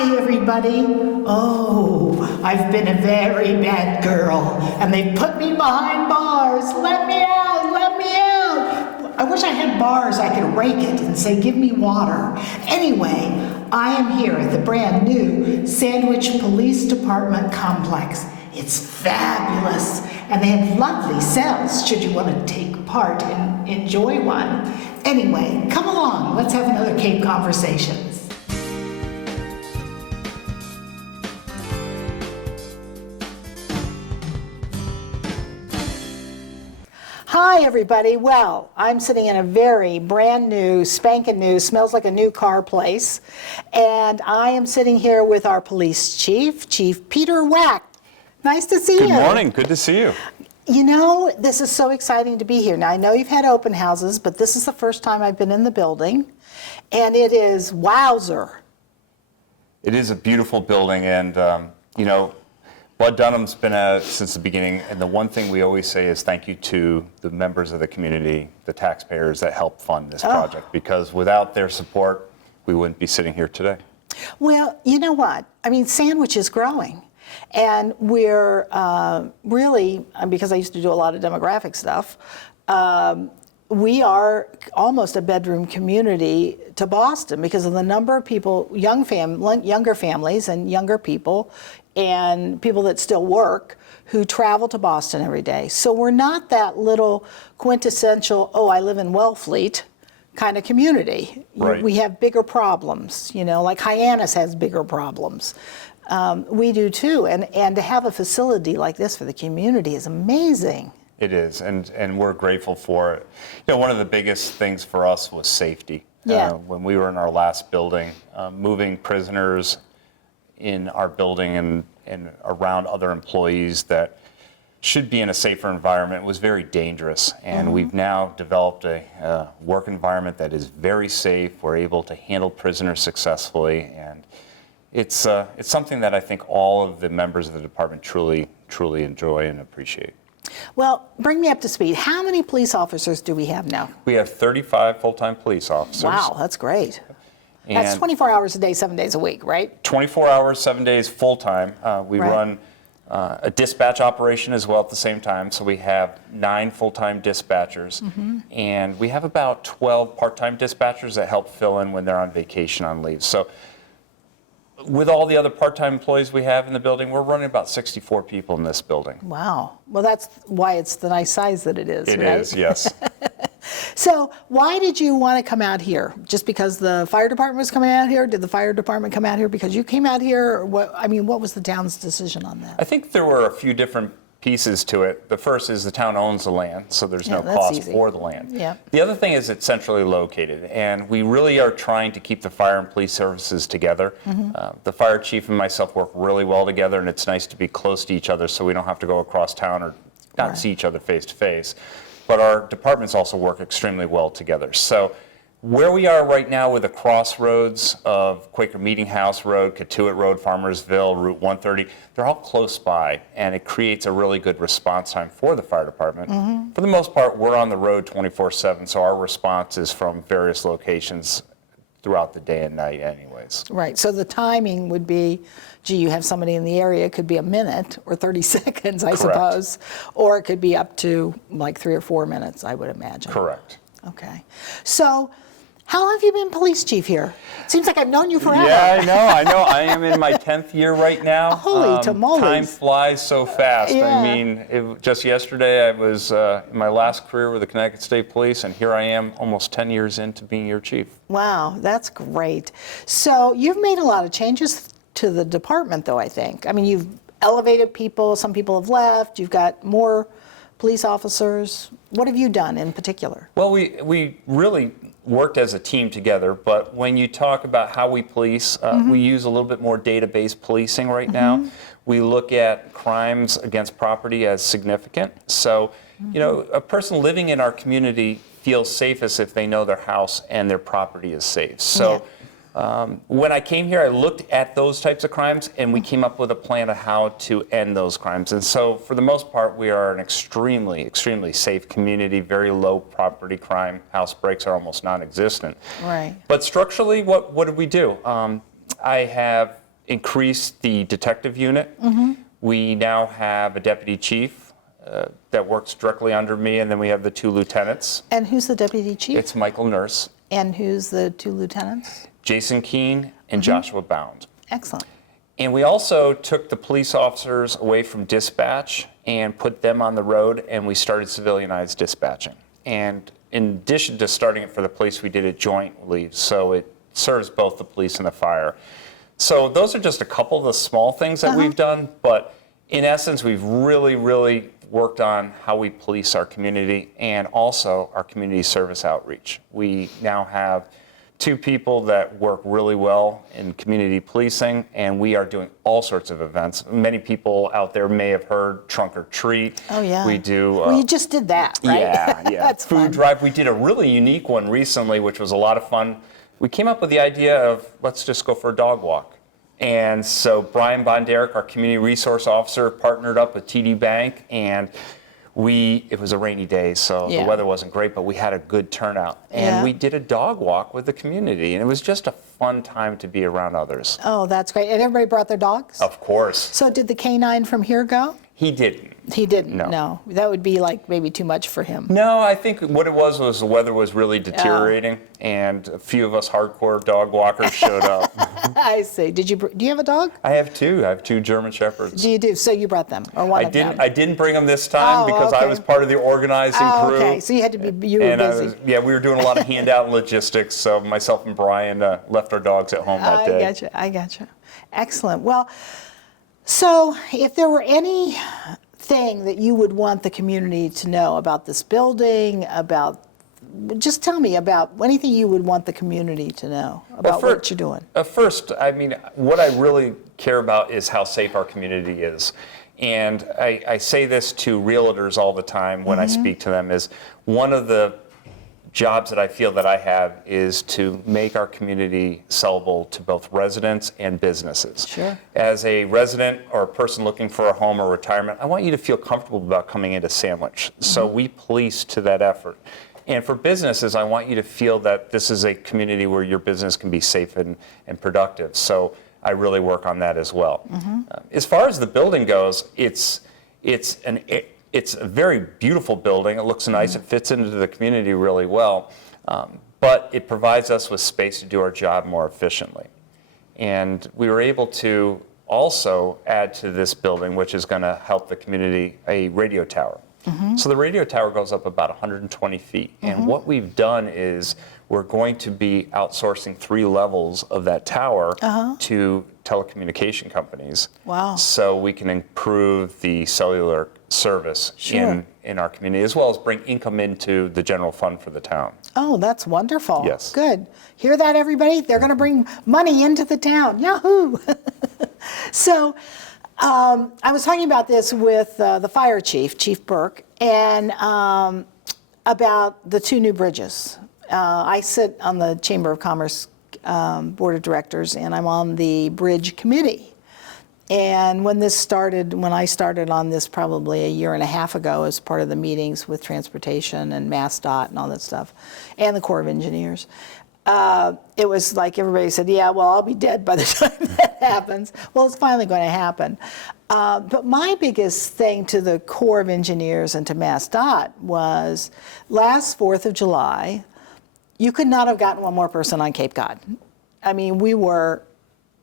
Hi, everybody. Oh, I've been a very bad girl, and they put me behind bars. Let me out, let me out. I wish I had bars I could rake it and say, give me water. Anyway, I am here at the brand new Sandwich Police Department complex. It's fabulous, and they have lovely cells should you want to take part and enjoy one. Anyway, come along, let's have another Cape Conversations. Hi, everybody. Well, I'm sitting in a very brand new, spanking new, smells like a new car place, and I am sitting here with our police chief, Chief Peter Wack. Nice to see you. Good morning. Good to see you. You know, this is so exciting to be here. Now, I know you've had open houses, but this is the first time I've been in the building, and it is wowzer. It is a beautiful building, and, you know, Bud Dunham's been at it since the beginning, and the one thing we always say is thank you to the members of the community, the taxpayers that helped fund this project, because without their support, we wouldn't be sitting here today. Well, you know what? I mean, Sandwich is growing. And we're really, because I used to do a lot of demographic stuff, we are almost a bedroom community to Boston because of the number of people, younger families and younger people, and people that still work who travel to Boston every day. So we're not that little quintessential, oh, I live in Wellfleet kind of community. Right. We have bigger problems, you know, like Hyannis has bigger problems. We do too, and to have a facility like this for the community is amazing. It is, and we're grateful for it. You know, one of the biggest things for us was safety. Yeah. When we were in our last building, moving prisoners in our building and around other employees that should be in a safer environment was very dangerous. And we've now developed a work environment that is very safe. We're able to handle prisoners successfully, and it's something that I think all of the members of the department truly enjoy and appreciate. Well, bring me up to speed. How many police officers do we have now? We have 35 full-time police officers. Wow, that's great. And that's 24 hours a day, 7 days a week, right? 24 hours, 7 days, full-time. We run a dispatch operation as well at the same time, so we have 9 full-time dispatchers, and we have about 12 part-time dispatchers that help fill in when they're on vacation on leave. So with all the other part-time employees we have in the building, we're running about 64 people in this building. Wow. Well, that's why it's the nice size that it is, It right? is, yes. So why did you want to come out here? Just because the fire department was coming out here? Did the fire department come out here because you came out here? Or what, I mean, what was the town's decision on that? I think there were a few different pieces to it. The first is the town owns the land, so there's no cost for the land. Yeah. The other thing is it's centrally located, and we really are trying to keep the fire and police services together. The fire chief and myself work really well together, and it's nice to be close to each other so we don't have to go across town or not see each other face to face. But our departments also work extremely well together. So where we are right now with the crossroads of Quaker Meeting House Road, Catuit Road, Farmersville, Route 130, they're all close by, and it creates a really good response time for the fire department. For the most part, we're on the road 24/7, so our response is from various locations throughout the day and night anyways. Right, so the timing would be, gee, you have somebody in the area, it could be a minute or 30 seconds, I suppose, or it could be up to like 3 or 4 minutes, I would imagine. Correct. Okay, so how long have you been police chief here? Seems like I've known you forever. Yeah, I know. I am in my 10th year right now. Holy tamales. Time flies so fast. Yeah. I mean, just yesterday I was in my last career with the Connecticut State Police, and here I am almost 10 years into being your chief. Wow, that's great. So you've made a lot of changes to the department, though, I think. I mean, you've elevated people, some people have left, you've got more police officers. What have you done in particular? Well, we really worked as a team together, but when you talk about how we police, we use a little bit more database policing right now. We look at crimes against property as significant. So, you know, a person living in our community feels safest if they know their house and their property is safe. So when I came here, I looked at those types of crimes, and we came up with a plan of how to end those crimes. And so for the most part, we are an extremely, extremely safe community, very low property crime. House breaks are almost non-existent. Right. But structurally, what did we do? I have increased the detective unit. We now have a deputy chief that works directly under me, and then we have the 2 lieutenants. And who's the deputy chief? It's Michael Nurse, And who's the 2 lieutenants? Jason Keene, and Joshua Bound. Excellent. And we also took the police officers away from dispatch and put them on the road, and we started civilianized dispatching. And in addition to starting it for the police, we did it jointly, so it serves both the police and the fire. So those are just a couple of the small things that we've done, but in essence, we've really worked on how we police our community and also our community service outreach. We now have 2 people that work really well in community policing, and we are doing all sorts of events. Many people out there may have heard Trunk or Treat. Oh, yeah. We do. Well, you just did that, right? Yeah. That's Food fun. drive. We did a really unique one recently, which was a lot of fun. We came up with the idea of let's just go for a dog walk. And so Brian Bonderick, our community resource officer, partnered up with TD Bank, and it was a rainy day, so the weather wasn't great, but we had a good turnout. And we did a dog walk with the community, and it was just a fun time to be around others. Oh, that's great. And everybody brought their dogs? Of course. So did the canine from here go? He didn't. He didn't? No. That would be like maybe too much for him. No, I think what it was the weather was really deteriorating, and a few of us hardcore dog walkers showed up. I see. Do you have a dog? I have 2. I have 2 German Shepherds. Do you do? So you brought them, or one of them? I didn't bring them this time because I okay. was part of the organizing crew. Okay, so you had to be, you were And busy. we were doing a lot of handout logistics, so myself and Brian left our dogs at home that day. I gotcha. Excellent. Well, so if there were anything that you would want the community to know about this building, just tell me about anything you would want the community to know about what you're doing. First, I mean, what I really care about is how safe our community is. And I say this to realtors all the time when I speak to them, is one of the jobs that I feel that I have is to make our community sellable to both residents and businesses. Sure. As a resident or a person looking for a home or retirement, I want you to feel comfortable about coming into Sandwich. So we police to that effort. And for businesses, I want you to feel that this is a community where your business can be safe and productive. So I really work on that as well. As far as the building goes, it's a very beautiful building. It looks nice. It fits into the community really well. But it provides us with space to do our job more efficiently. And we were able to also add to this building, which is going to help the community, a radio tower. So the radio tower goes up about 120 feet. And what we've done is we're going to be outsourcing 3 levels of that tower to telecommunication companies. Wow. So we can improve the cellular service in our community, as well as bring income into the general fund for the town. Oh, that's wonderful. Yes. Good. Hear that, everybody? They're going to bring money into the town. Yahoo! So I was talking about this with the fire chief, Chief Burke, and about the 2 new bridges. I sit on the Chamber of Commerce Board of Directors, and I'm on the bridge committee. And when I started on this probably a year and a half ago as part of the meetings with Transportation and MassDOT and all that stuff, and the Corps of Engineers, it was like everybody said, yeah, well, I'll be dead by the time that happens. Well, it's finally going to happen. But my biggest thing to the Corps of Engineers and to MassDOT was last 4th of July, you could not have gotten one more person on Cape Cod. I mean, we were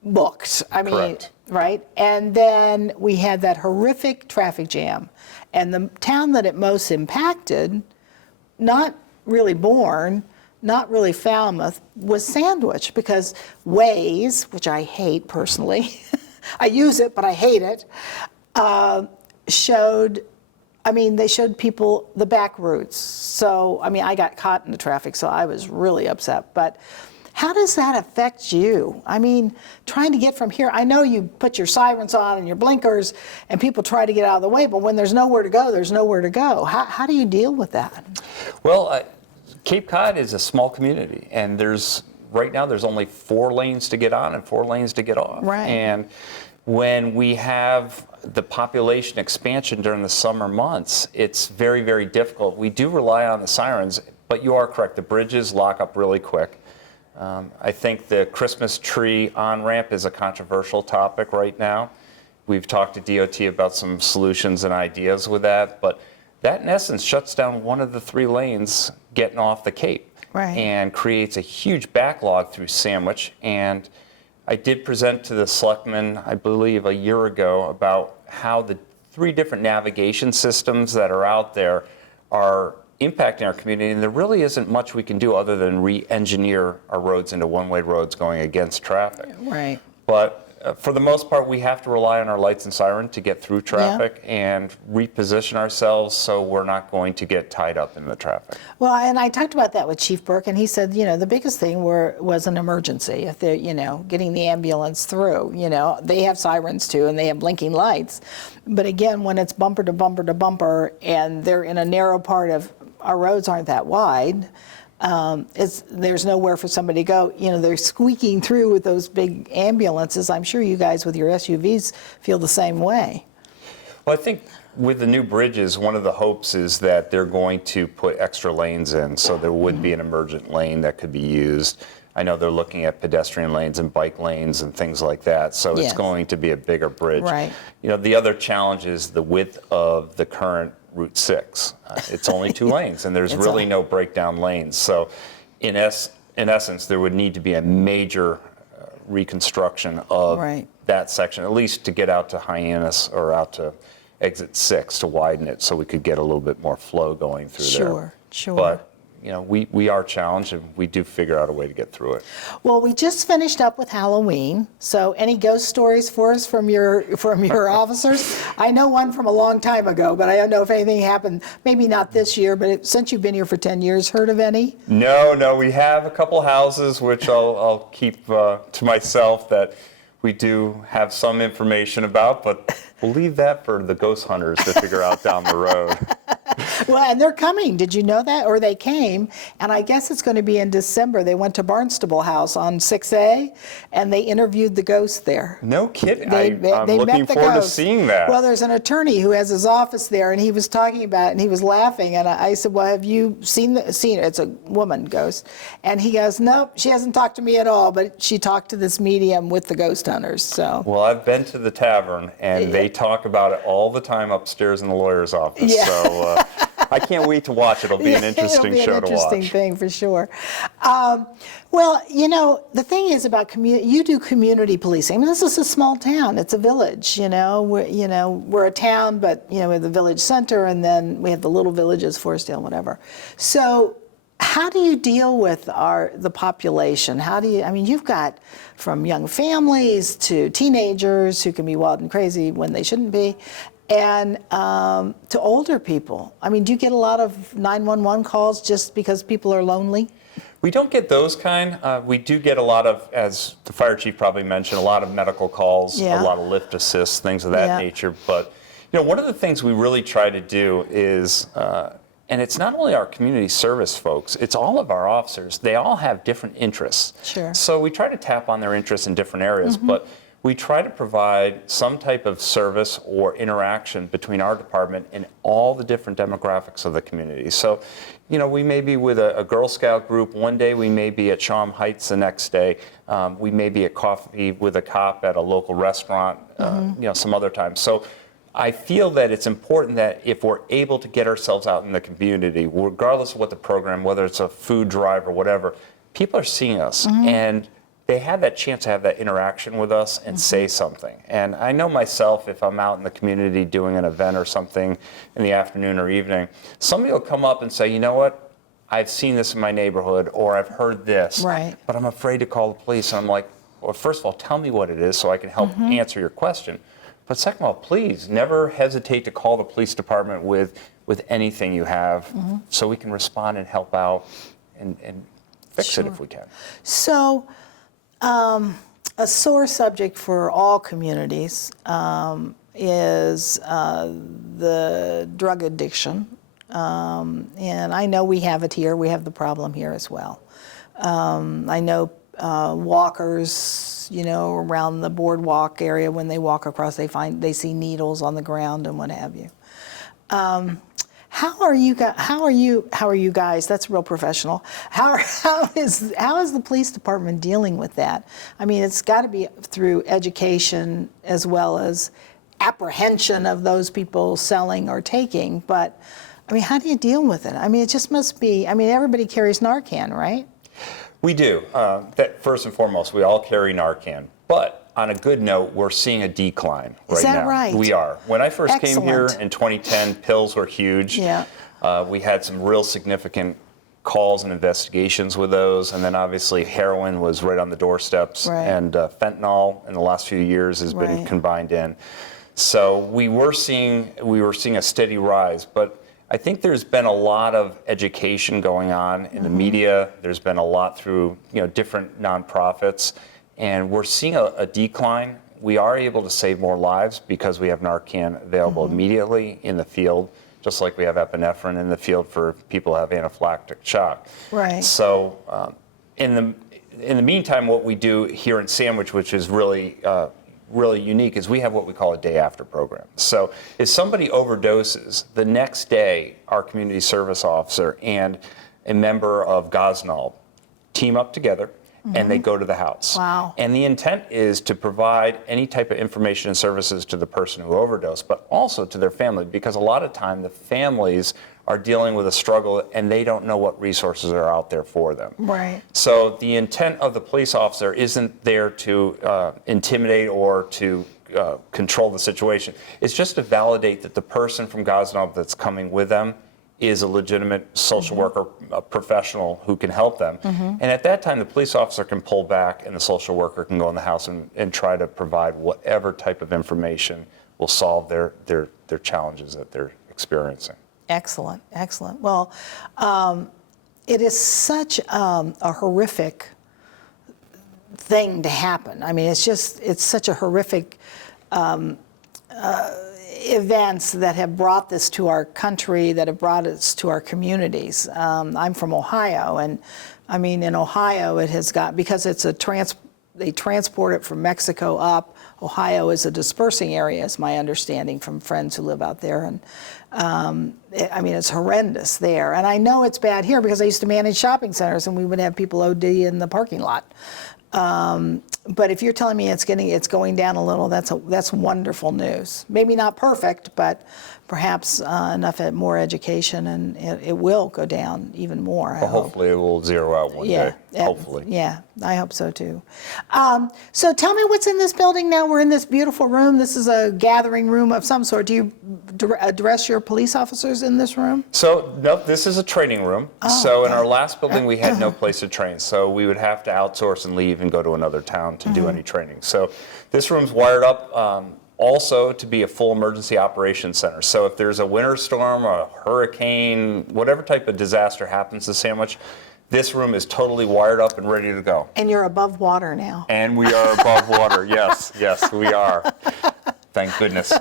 booked. I mean, Correct. Right? And then we had that horrific traffic jam. And the town that it most impacted, not really Bourne, not really Falmouth, was Sandwich, because Waze, which I hate personally, I use it, but I hate it, they showed people the back routes. So, I got caught in the traffic, so I was really upset. But how does that affect you? Trying to get from here, I know you put your sirens on and your blinkers, and people try to get out of the way, but when there's nowhere to go, there's nowhere to go. How do you deal with that? Well, Cape Cod is a small community, and right now there's only 4 lanes to get on and 4 lanes to get off. Right. And when we have the population expansion during the summer months, it's very, very difficult. We do rely on the sirens, but you are correct. The bridges lock up really quick. I think the Christmas tree on-ramp is a controversial topic right now. We've talked to DOT about some solutions and ideas with that, but that in essence shuts down one of the 3 lanes getting off the Cape. Right. And creates a huge backlog through Sandwich. And I did present to the selectmen, I believe, a year ago about how the 3 different navigation systems that are out there are impacting our community, and there really isn't much we can do other than re-engineer our roads into one-way roads going against traffic. Right. But for the most part, we have to rely on our lights and siren to get through traffic and reposition ourselves so we're not going to get tied up in the traffic. Well, and I talked about that with Chief Burke, and he said, the biggest thing was an emergency. If they're, getting the ambulance through, they have sirens too, and they have blinking lights. But again, when it's bumper to bumper to bumper, and they're in a narrow part of our roads aren't that wide. There's nowhere for somebody to go. They're squeaking through with those big ambulances. I'm sure you guys with your SUVs feel the same way. Well, I think with the new bridges, one of the hopes is that they're going to put extra lanes in, so there would be an emergent lane that could be used. I know they're looking at pedestrian lanes and bike lanes and things like that, so Yes. it's going to be a bigger bridge. Right. The other challenge is the width of the current Route 6. It's only 2 lanes, and there's really no breakdown lanes. So in essence, there would need to be a major reconstruction of that section, at least to get out to Hyannis or out to exit 6 to widen it so we could get a little bit more flow going through there. Sure. But we are challenged, and we do figure out a way to get through it. Well, we just finished up with Halloween. So any ghost stories for us from your officers? I know one from a long time ago, but I don't know if anything happened, maybe not this year, but since you've been here for 10 years, heard of any? No, we have a couple houses, which I'll keep to myself, that we do have some information about, but we'll leave that for the ghost hunters to figure out down the road. Well, and they're coming. Did you know that? Or they came, and I guess it's going to be in December. They went to Barnstable House on 6A, and they interviewed the ghost there. No kidding. I'm They looking met the forward to ghost. seeing that. Well, there's an attorney who has his office there, and he was talking about it, and he was laughing. And I said, well, have you seen it? It's a woman ghost. And he goes, nope, she hasn't talked to me at all, but she talked to this medium with the ghost hunters. So. Well, I've been to the tavern, and they talk about it all the time upstairs in the lawyer's office. Yeah. So I can't wait to watch it. It'll be an interesting show to watch. It'll be an interesting thing for sure. Well, the thing is about you do community policing. I mean, this is a small town. It's a village. We're a town, but we have the village center, and then we have the little villages, Forestdale, whatever. So, how do you deal with the population? You've got from young families to teenagers who can be wild and crazy when they shouldn't be, and to older people. Do you get a lot of 911 calls just because people are lonely? We don't get those kind. We do get a lot of, as the fire chief probably mentioned, a lot of medical calls, a lot of lift assists, things of that nature. But one of the things we really try to do is, and it's not only our community service folks, it's all of our officers. They all have different interests. Sure. So we try to tap on their interests in different areas, but we try to provide some type of service or interaction between our department and all the different demographics of the community. So, we may be with a Girl Scout group one day, we may be at Shawm Heights the next day, we may be at coffee with a cop at a local restaurant, some other time. So I feel that it's important that if we're able to get ourselves out in the community, regardless of what the program, whether it's a food drive or whatever, people are seeing us, and they have that chance to have that interaction with us and say something. And I know myself, if I'm out in the community doing an event or something in the afternoon or evening, somebody will come up and say, you know what, I've seen this in my neighborhood, or I've heard this, but I'm afraid to call the police. And I'm like, well, first of all, tell me what it is so I can help answer your question. But second of all, please never hesitate to call the police department with anything you have so we can respond and help out and fix it if we can. So, a sore subject for all communities is the drug addiction. And I know we have it here. We have the problem here as well. I know walkers, around the boardwalk area, when they walk across, they see needles on the ground and what have you. How are you guys? That's real professional. How is the police department dealing with that? I mean, it's got to be through education as well as apprehension of those people selling or taking. But I mean, how do you deal with it? I mean, it just must be. I mean, everybody carries Narcan, right? We do. That first and foremost, we all carry Narcan, but on a good note, we're seeing a decline right now. Is that right? We are. When I first came here Excellent. in 2010, pills were huge. Yeah. We had some real significant calls and investigations with those, and then obviously heroin was right on the doorsteps, Right. and fentanyl in the last few years has been Right. combined in. So we were seeing a steady rise, but I think there's been a lot of education going on in the media. There's been a lot through different nonprofits, and we're seeing a decline. We are able to save more lives because we have Narcan available immediately in the field, just like we have epinephrine in the field for people who have anaphylactic shock. Right. So in the meantime, what we do here in Sandwich, which is really unique, is we have what we call a day after program. So if somebody overdoses, the next day our community service officer and a member of Gosnell team up together and they go to the house. Wow. And the intent is to provide any type of information and services to the person who overdosed, but also to their family, because a lot of time the families are dealing with a struggle and they don't know what resources are out there for them. Right. So the intent of the police officer isn't there to intimidate or to control the situation. It's just to validate that the person from Gosnell that's coming with them is a legitimate social worker, a professional who can help them. And at that time, the police officer can pull back and the social worker can go in the house and try to provide whatever type of information will solve their challenges that they're experiencing. Excellent, excellent. Well, it is such a horrific thing to happen. I mean, it's such a horrific events that have brought this to our country, that have brought us to our communities. I'm from Ohio, and I mean, in Ohio, it has got, because it's they transport it from Mexico up. Ohio is a dispersing area, is my understanding from friends who live out there. And I mean, it's horrendous there. And I know it's bad here because I used to manage shopping centers and we would have people OD in the parking lot. But if you're telling me it's going down a little, that's wonderful news. Maybe not perfect, but perhaps enough more education, and it will go down even more. Well, hopefully it will zero out one day. Hopefully. Yeah, I hope so too. So tell me what's in this building now. We're in this beautiful room. This is a gathering room of some sort. Do you address your police officers in this room? So, no, this is a training room. So in our last building, we had no place to train. So we would have to outsource and leave and go to another town to do any training. So this room's wired up also to be a full emergency operations center. So if there's a winter storm or a hurricane, whatever type of disaster happens to Sandwich, this room is totally wired up and ready to go. And you're above water now. And we are above water, yes, we are. Thank goodness.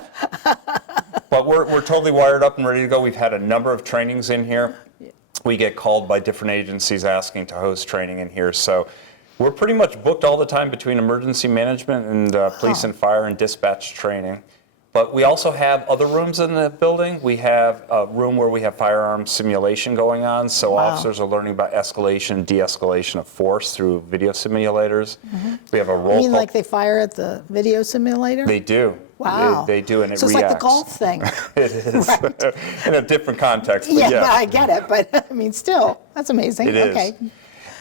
But we're totally wired up and ready to go. We've had a number of trainings in here. We get called by different agencies asking to host training in here. So we're pretty much booked all the time between emergency management and police and fire and dispatch training. But we also have other rooms in the building. We have a room where we have firearm simulation going on, so officers are learning about escalation and de-escalation of force through video simulators. We have a roll You mean call. like they fire at the video simulator? They do. Wow. They do, and it so it's reacts. like the golf thing. It is. Right. In a different context, but Yeah, yes. I get it, but I mean, still, that's amazing. It is. Okay.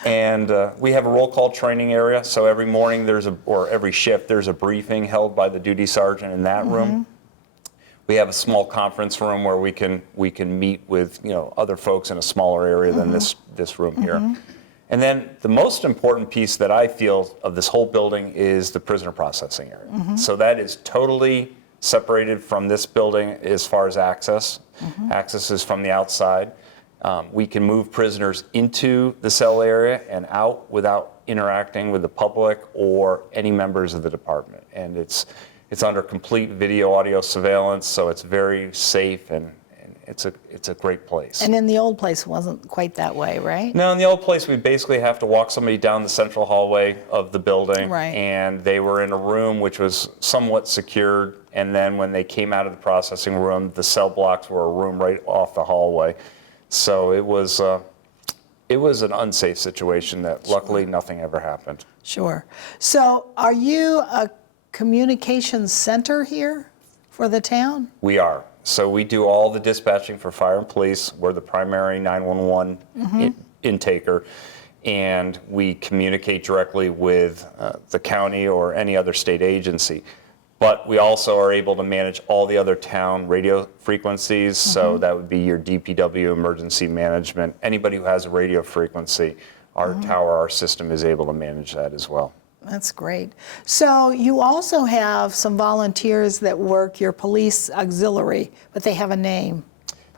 And we have a roll call training area, so every morning or every shift there's a briefing held by the duty sergeant in that room. We have a small conference room where we can meet with other folks in a smaller area than this room here. And then the most important piece that I feel of this whole building is the prisoner processing area. So that is totally separated from this building as far as access. Access is from the outside. We can move prisoners into the cell area and out without interacting with the public or any members of the department. And it's under complete video audio surveillance, so it's very safe and it's a great place. And in the old place, it wasn't quite that way, right? Now, in the old place, we basically have to walk somebody down the central hallway of the building. Right. And they were in a room which was somewhat secured. And then when they came out of the processing room, the cell blocks were a room right off the hallway. So it was an unsafe situation that luckily nothing ever happened. Sure. So are you a communications center here for the town? We are. So we do all the dispatching for fire and police. We're the primary 911 intaker, and we communicate directly with the county or any other state agency. But we also are able to manage all the other town radio frequencies. So that would be your DPW, emergency management, anybody who has a radio frequency. Our tower, our system is able to manage that as well. That's great. So you also have some volunteers that work your police auxiliary, but they have a name.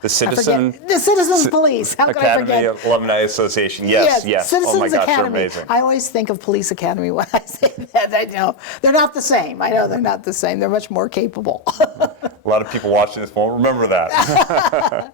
The Citizens Police. How could Academy I forget? Alumni Association. Yes. Citizens Oh my gosh, Academy. they're amazing. I always think of Police Academy when I say that. I know they're not the same. I know they're not the same. They're much more capable. A lot of people watching this won't remember that.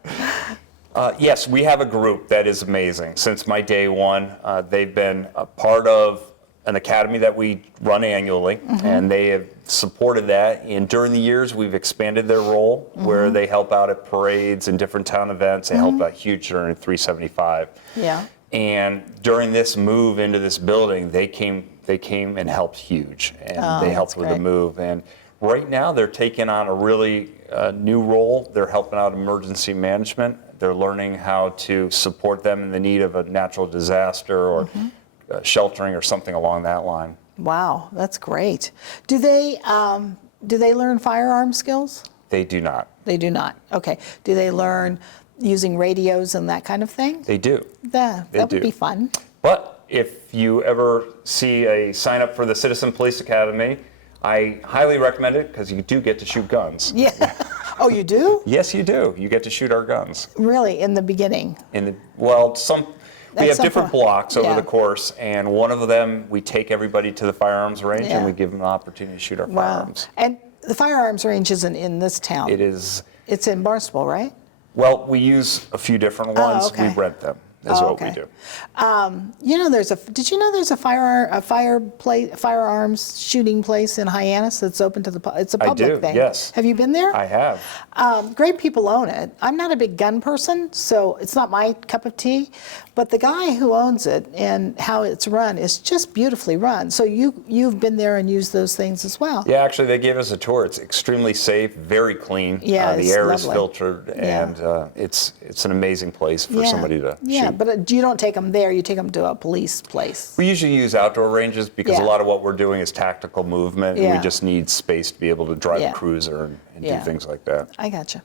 Yes, we have a group that is amazing. Since my day one, they've been a part of an academy that we run annually, and they have supported that. And during the years, we've expanded their role, where they help out at parades and different town events. They helped out huge during 375. Yeah. And during this move into this building, they came and helped huge, and they helped with the great. move. And right now, they're taking on a really new role. They're helping out emergency management. They're learning how to support them in the need of a natural disaster or sheltering or something along that line. Wow, that's great. Do they learn firearm skills? They do not. They do not. Okay. Do they learn using radios and that kind of thing? They do. That would do. be fun. But if you ever see a sign up for the Citizen Police Academy, I highly recommend it because you do get to shoot guns. Yeah. Oh, you do? Yes, you do. You get to shoot our guns. Really? In the beginning? We have different blocks over yeah. the course, and one of them we take everybody to the firearms range Yeah. and we give them an opportunity to shoot our Wow. firearms. And the firearms range isn't in this town. It is. It's in Barnstable, right? Well, we use a few different ones. okay. We rent them. Is what we do. You know, did you know there's a firearms shooting place in Hyannis that's open to it's a public do, thing? yes. Have you been there? I have. Great people own it. I'm not a big gun person, so it's not my cup of tea. But the guy who owns it and how it's run is just beautifully run. So you've been there and used those things as well. Yeah, actually, they gave us a tour. It's extremely safe, very clean. Yeah, the it's air is lovely. filtered, and it's an amazing place for somebody to Yeah, shoot. but you don't take them there. You take them to a police place. We usually use outdoor ranges because Yeah. a lot of what we're doing is tactical movement. And Yeah. we just need space to be able to drive Yeah. a cruiser and Yeah. do things like that. I gotcha.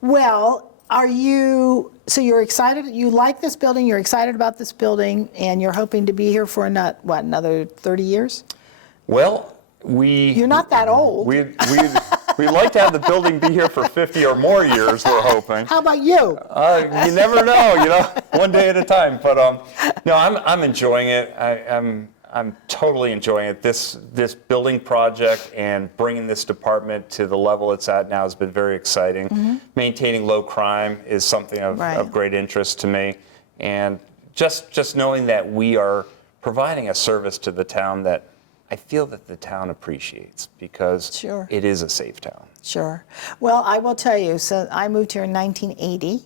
Well, so you're excited, you like this building, you're excited about this building, and you're hoping to be here for another 30 years? Well, You're not that old. We'd like to have the building be here for 50 or more years, we're hoping. How about you? You never know, one day at a time. But no, I'm enjoying it. I'm totally enjoying it. This building project and bringing this department to the level it's at now has been very exciting. Maintaining low crime is something of great interest to me. And just knowing that we are providing a service to the town that I feel that the town appreciates because Sure. it is a safe town. Sure. Well, I will tell you, so I moved here in 1980,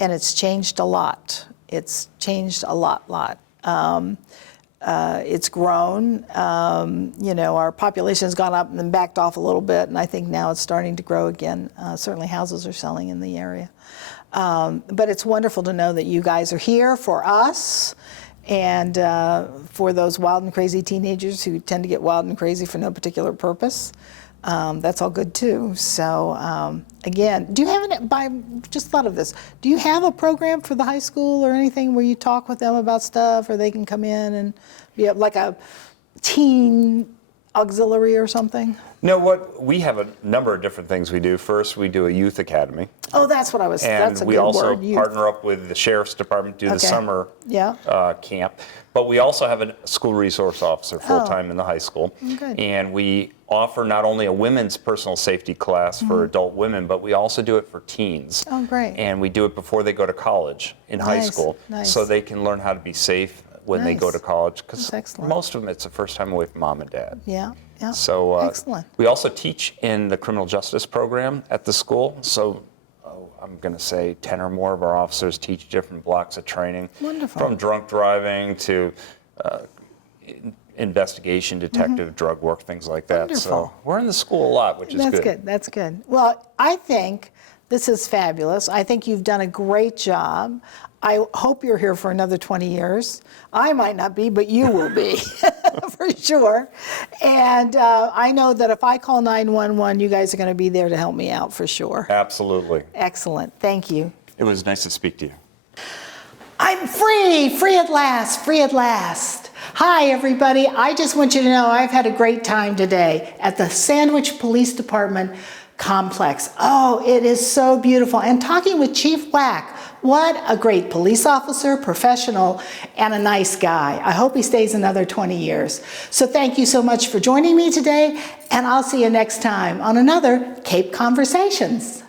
and it's changed a lot. It's changed a lot. It's grown. Our population has gone up and then backed off a little bit, and I think now it's starting to grow again. Certainly houses are selling in the area. But it's wonderful to know that you guys are here for us and for those wild and crazy teenagers who tend to get wild and crazy for no particular purpose. That's all good too. So again, do you have just thought of this, do you have a program for the high school or anything where you talk with them about stuff, or they can come in and be like a teen auxiliary or something? No, we have a number of different things we do. First, we do a youth academy. Oh, that's what I was, And that's a we good also word. Youth. partner up with the Sheriff's Department, do the Okay. summer Yeah. camp. But we also have a school resource officer full-time in the high school. Good. And we offer not only a women's personal safety class for adult women, but we also do it for teens. Oh, great. And we do it before they go to college in high Nice, school. nice. So they can learn how to be safe when they go Nice. to college. Because That's excellent. most of them, it's the first time away from mom and dad. Yeah, yeah. So Excellent. we also teach in the criminal justice program at the school. So I'm going to say 10 or more of our officers teach different blocks of training. Wonderful. From drunk driving to investigation, detective, drug work, things like that. Wonderful. So we're in the school a lot, which is That's good. good, that's good. Well, I think this is fabulous. I think you've done a great job. I hope you're here for another 20 years. I might not be, but you will be, for sure. And I know that if I call 911, you guys are going to be there to help me out, for sure. Absolutely. Excellent, thank you. It was nice to speak to you. I'm free, free at last, free at last. Hi, everybody. I just want you to know I've had a great time today at the Sandwich Police Department complex. Oh, it is so beautiful. And talking with Chief Wack, what a great police officer, professional, and a nice guy. I hope he stays another 20 years. So thank you so much for joining me today, and I'll see you next time on another Cape Conversations.